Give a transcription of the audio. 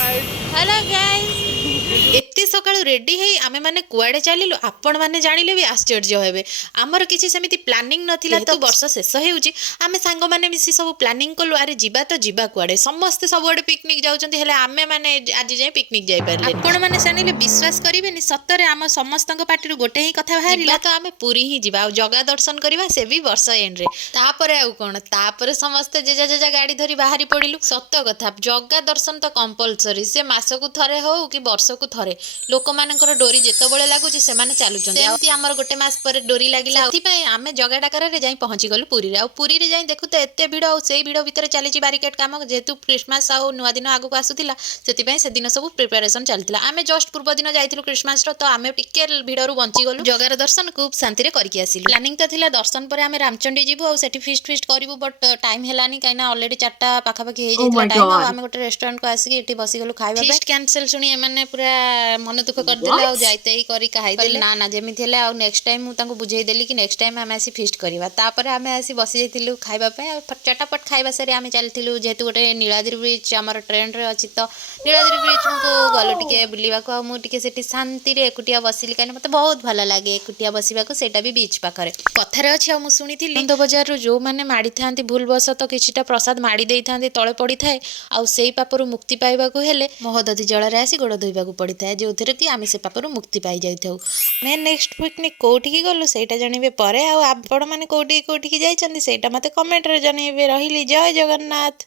Hello guys एत्ते सकाळु ready हेई आमे माने कुआडे चलिलु आपण माने जानिले भी आश्चर्य हेबे। आमर किछि सेमिति प्लानिंग नथिला तो वर्ष शेष हेउची आमे सांग माने मिसी सब प्लानिंग कलु अरे जिबा तो जिबा कुआडे समस्त सबुआडे पिकनिक जाउचंती हेले आमे माने आज जाय पिकनिक जाय पारले। आपण माने जानिले विश्वास करिवेनी सत्तरे आम समस्तक पाटिरु गोटे ही कथा बाहरिला तो आमे पुरी ही जिबा आ जगा दर्शन करबा से भी वर्ष एंड रे तापरे आउ कोन तापरे समस्त जेजा जेजा गाड़ी धरी बाहरी पडिलु। सत्य कथा जगा दर्शन तो कंपलसरी से मासकु थरे हो कि वर्षकु थरे लोक मानकर डोरी जेतबेले लागुची सेमाने चालुचंती एमती हमर गोटे मास पर डोरी लागिला सेति आमे जगा डाकरा रे जाई पहुंची गलु पुरी रे आ पुरी रे जाई देखु त एते भीड़ आ सेई भीड़ भितर चलीची बैरिकेड काम जेतु क्रिसमस आ नुवा दिन आगु आसुतिला सेति पई से दिन सब प्रिपरेशन चलतिला। आमे जस्ट पूर्व दिन जाइतिलु क्रिसमस रो तो आमे टिके भीड़रु बंची गलु जगार दर्शन खूब शांति रे करके आसिलु। प्लानिंग त थिला दर्शन पर आमे रामचंडी जीवु आ सेति फिस्ट करिवु बट टाइम हेलानी काइना ऑलरेडी 4टा पाखापाखी हे जाइतिला टाइम आ आमे गोटे रेस्टोरेंट को आसी एठी बसी गलु खाइबा फिस्ट कैंसिल सुनी एमाने पूरा मन दुख कर देले आ जाइते ही करी खाइ देले ना ना जेमिति हेले आ नेक्स्ट टाइम मु तांको बुझेई देली कि नेक्स्ट टाइम आमे आसी फिस्ट करबा तापर आमे आसी बसी जाइतिलु खाइबा पे चटापट खाइबा सरी आमे चलतिलु जेतु गोटे नीलाद्रि ब्रिज हमर ट्रेन रे अछि तो नीलाद्रि ब्रिज को गलो टिके बुलिबा को मु टिके सेठी शांति रे एकुटिया बसिली काने मते बहुत भल लागे एकुटिया बसिबा को सेटा भी बीच पाखरे कथारे अछि आ मु सुनिथिली नंद बाजार रो जो माने माडी थांती भूल बस तो किछिटा प्रसाद माडी देई थांती तळे पड़ी थाए आ सेई पापरु मुक्ति पाइबा को हेले महोदधि जल रे आसी गोड़ धोइबा को पड़ी थाए जोथिरे कि आमे से पापरु मुक्ति पाई जाइथौ। मैं नेक्स्ट पिकनिक कोठी की गलु सेटा जणिबे परे आ आपण माने कोठी की जाइचंदी सेटा मते कमेंट रे जणिबे। रहिली जय जगन्नाथ।